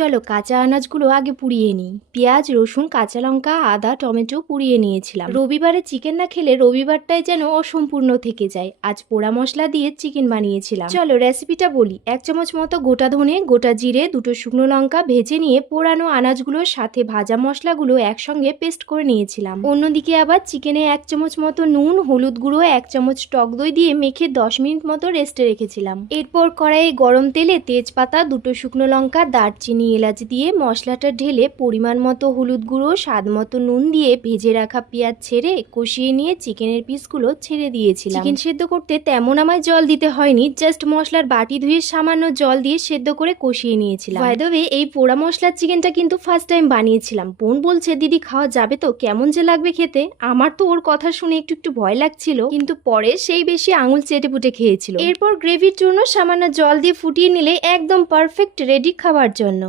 চলো কাঁচা আনাজগুলো আগে পুড়িয়ে নিই। পেঁয়াজ, রসুন, কাঁচা লঙ্কা, আদা, টমেটো পুড়িয়ে নিয়েছিলাম। রবিবারে চিকেন না খেলে রবিবারটাই যেন অসম্পূর্ণ থেকে যায়। আজ পোড়া মশলা দিয়ে চিকেন বানিয়েছিলাম। চলো রেসিপিটা বলি। 1 চামচ মতো গোটা ধনে, গোটা জিরে, 2টো শুকনো লঙ্কা ভেজে নিয়ে পোড়ানো আনাজগুলোর সাথে ভাজা মশলাগুলো একসঙ্গে পেস্ট করে নিয়েছিলাম। অন্যদিকে আবার চিকেনে 1 চামচ মতো নুন, হলুদ গুঁড়ো, 1 চামচ টক দই দিয়ে মেখে 10 মিনিট মতো রেস্টে রেখেছিলাম। এরপর কড়াইয়ে গরম তেলে তেজপাতা, 2টো শুকনো লঙ্কা, দারচিনি, এলাচ দিয়ে মশলাটা ঢেলে পরিমাণ মতো হলুদ গুঁড়ো, স্বাদ মতো নুন দিয়ে ভেজে রাখা পেঁয়াজ ছেড়ে কষিয়ে নিয়ে চিকেনের পিসগুলো ছেড়ে দিয়েছিলাম। চিকেন সেদ্ধ করতে তেমন আমায় জল দিতে হয়নি, জাস্ট মশলার বাটি ধুয়ে সামান্য জল দিয়ে সেদ্ধ করে কষিয়ে নিয়েছিলাম। বাই দ্য ওয়ে, এই পোড়া মশলার চিকেনটা কিন্তু ফার্স্ট টাইম বানিয়েছিলাম। বোন বলছে দিদি খাওয়া যাবে তো, কেমন যে লাগবে খেতে। আমার তো ওর কথা শুনে একটু ভয় লাগছিল, কিন্তু পরে সেই বেশি আঙুল চেটে পুটে খেয়েছিল। এরপর গ্রেভির জন্য সামান্য জল দিয়ে ফুটিয়ে নিলে একদম পারফেক্ট রেডি খাবার জন্য।